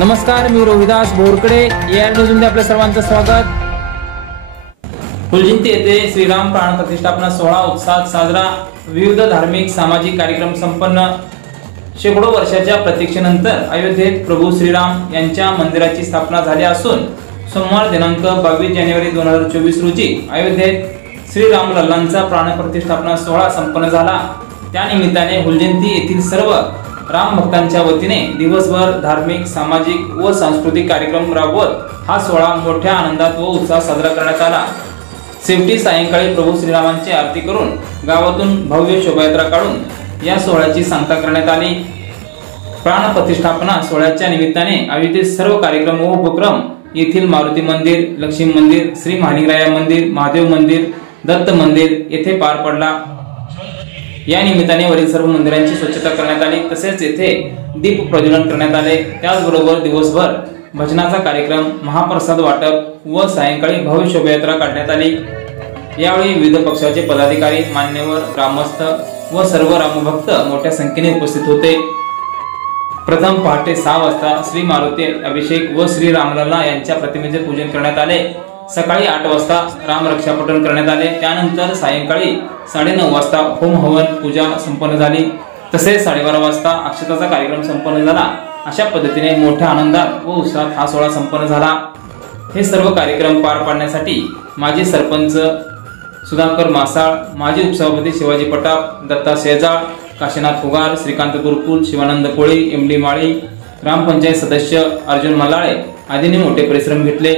नमस्कार, मी Rohidas बोरकडे, AR news मध्ये आपल्या सर्वांचं स्वागत। फुलजिंती येथे श्रीराम प्राण प्रतिष्ठापना सोहळा उत्साहात साजरा। विविध धार्मिक सामाजिक कार्यक्रम संपन्न। शेकडो वर्षाच्या प्रतीक्षेनंतर अयोध्येत प्रभू श्रीराम यांच्या मंदिराची स्थापना झाली असून सोमवार दिनांक 22 जानेवारी 2024 रोजी अयोध्येत श्रीराम लल्लांचा प्राण प्रतिष्ठापना सोहळा संपन्न झाला। त्या निमित्ताने फुलजिंती येथील सर्व राम भक्तांच्या वतीने दिवसभर धार्मिक, सामाजिक व सांस्कृतिक कार्यक्रम राबवत हा सोहळा मोठ्या आनंदात व उत्साहात साजरा करण्यात आला। शेवटी सायंकाळी प्रभू श्रीरामांची आरती करून गावातून भव्य शोभायात्रा काढून या सोहळ्याची सांगता करण्यात आली। प्राण प्रतिष्ठापना सोहळ्याच्या निमित्ताने आयोजित सर्व कार्यक्रम व उपक्रम येथील मारुती मंदिर, लक्ष्मी मंदिर, श्री महालिंगराया मंदिर, महादेव मंदिर, दत्त मंदिर येथे पार पडला। या निमित्ताने वरील सर्व मंदिरांची स्वच्छता करण्यात आली, तसेच येथे दीप प्रज्वलन करण्यात आले। त्याचबरोबर दिवसभर भजनाचा कार्यक्रम, महाप्रसाद वाटप व सायंकाळी भव्य शोभायात्रा काढण्यात आली। यावेळी विविध पक्षाचे पदाधिकारी, मान्यवर, ग्रामस्थ व सर्व रामभक्त मोठ्या संख्येने उपस्थित होते। प्रथम पहाटे 6 वाजता श्री मारुती अभिषेक व श्री रामलल्ला यांच्या प्रतिमेचे पूजन करण्यात आले। सकाळी 8 वाजता राम रक्षा पठण करण्यात आले। त्यानंतर सायंकाळी 9:30 वाजता होम हवन पूजा संपन्न झाली। तसेच 12:30 वाजता अक्षताचा कार्यक्रम संपन्न झाला। अशा पद्धतीने मोठ्या आनंदात व उत्साहात हा सोहळा संपन्न झाला। हे सर्व कार्यक्रम पार पाडण्यासाठी माजी सरपंच सुधाकर मासाळ, माजी उपसभापती शिवाजी पटाप, दत्ता शेजाळ, काशीनाथ फुगार, श्रीकांत गुरुकुल, शिवानंद कोळी, एमडी माळी, ग्रामपंचायत सदस्य अर्जुन मलाळे आदींनी मोठे परिश्रम घेतले।